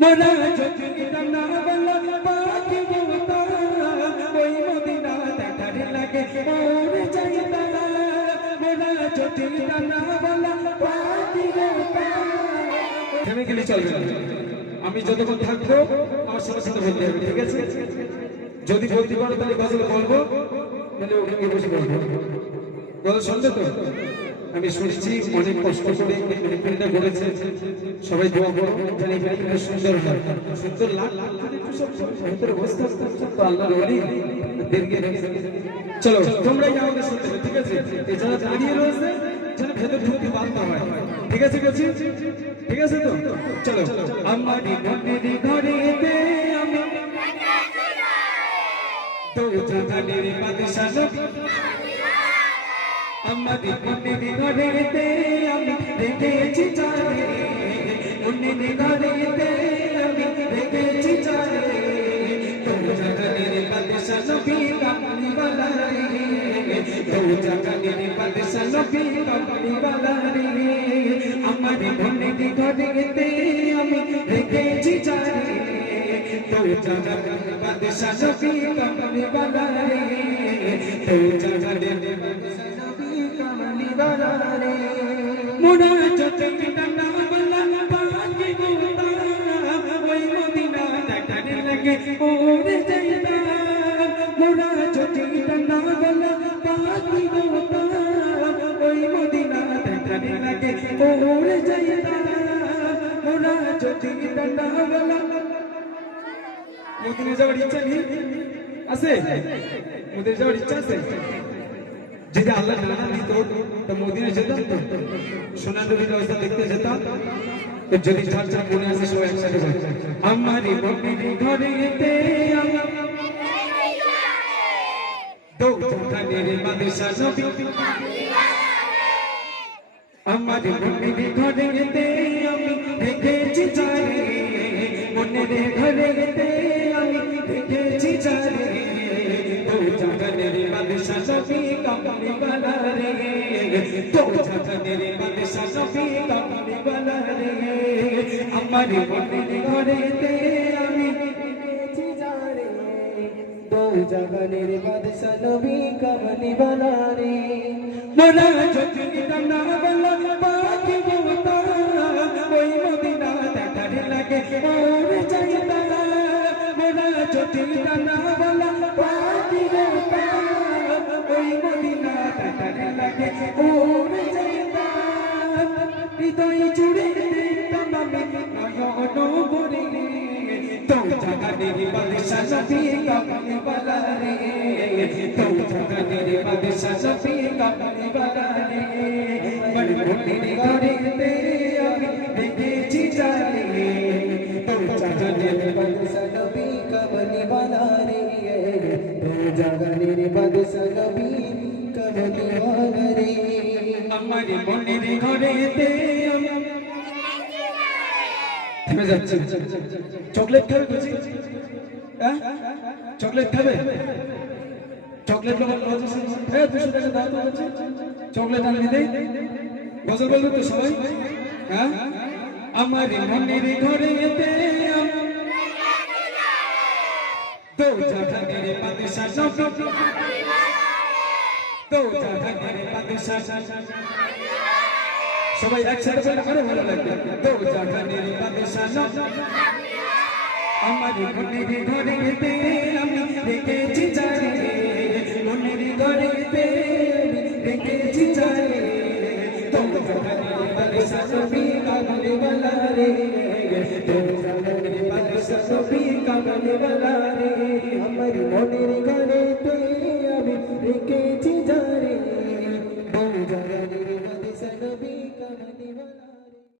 মোরা যদি না বলা পাখি বোতা ওই মদিনা দেখার লাগে ওরে যাইতা মোরা যদি না বলা পাখি বোতা থেমে গেলে চলবে না আমি যতক্ষণ থাকবো আমার সাথে সাথে বলতে হবে ঠিক আছে যদি বলতে পারো তাহলে গজল বলবো তাহলে ওখানে বসে বলবো গজল শুনবে তো আমি শুনছি অনেক কষ্ট করে ফিল্মটা করেছে সবাই দোয়া করো জানি ফিল্মটা সুন্দর হয় সুন্দর লাল লাল একটু সব ভিতরে বসতে তো আল্লাহর ওলি দেরকে চলো তোমরাই আমাদের শুনতে হবে ঠিক আছে এই যারা দাঁড়িয়ে রয়েছে যেন ভেতর ঢুকতে বাধ্য হয় ঠিক আছে গেছি ঠিক আছে তো চলো আমারই মনের ঘরেতে আমি তো জাগানের বাদশাহ আমাদের মনের ঘরেতে আমি দেখেছি চাঁদে মনের ঘরেতে আমি দেখেছি চাঁদে তো জাগানের বাদশাহ নবী কামলিওয়ালা রে তো জাগানের বাদশাহ নবী কামলিওয়ালা রে আমাদের মনের ঘরেতে আমি দেখেছি চাঁদে তো জাগানের বাদশাহ নবী কামলিওয়ালা রে তো জাগানের মোরা যদি না বলা পাখি বোতা ওই মদিনা দেখার লাগে ওরে যাইতা মোরা যদি না বলা পাখি বোতা ওই মদিনা দেখার লাগে ওরে যাইতা মোরা যদি না বলা মদিনা যাওয়ার ইচ্ছা নেই আছে মদিনা যাওয়ার ইচ্ছা আছে যদি আল্লাহ না দিত তো মদিনা যেতাম তো সোনা নবীর অবস্থা দেখতে যেতাম যদি চার চার মনে আসে সবাই একসাথে যাই আমারই মনের ঘরেতে দো জাহানের বাদশাহ নবী আমারই মনের ঘরেতে আমি দেখেছি চারে মনের ঘরেতে আমি দেখেছি চারে জাগানের বাদশাহ নবী কামলিওয়ালা রে তো জাগানের বাদশাহ নবী কামলিওয়ালা রে আমার মনের ঘরেতে আমি দেখেছি যারে তো জাগানের বাদশাহ নবী কামলিওয়ালা রে মোরা যদি না বলা পাখি বোতা ওই মদিনা দেখার লাগে ওরে যাইতা মোরা যদি না বলা পাখি বোতা ওই মদিনা দেখার লাগে ওরে যাইতা হৃদয় জুড়ে দেখতাম আমি নয়ন ভরে তো জাগানের বাদশাহ নবী কামলিওয়ালা রে তো জাগানের বাদশাহ নবী কামলিওয়ালা রে আমার মনের ঘরেতে আমি দেখেছি যারে তো জাগানের বাদশাহ নবী কামলিওয়ালা রে তো জাগানের বাদশাহ নবী কামলিওয়ালা রে আমার মনের ঘরেতে আমি থেমে যাচ্ছে চকলেট খাবে বুঝি হ্যাঁ চকলেট খাবে চকলেট হ্যাঁ 200 টাকা দাম আছে চকলেট আনবি দেই গজল বলবে তো সবাই হ্যাঁ আমার মনের ঘরেতে দো জাহানের বাদশাহ নবী দো জাহানের বাদশাহ সবাই একসাথে বলে আরো ভালো লাগবে দো জাহানের বাদশাহ নবী আমার মনের ঘরেতে আমি দেখেছি যারে মনের ঘরেতে আমি দেখেছি যারে তো জাহানের বাদশাহ নবী কামলিওয়ালা রে তো জাহানের বাদশাহ নবী কামলিওয়ালা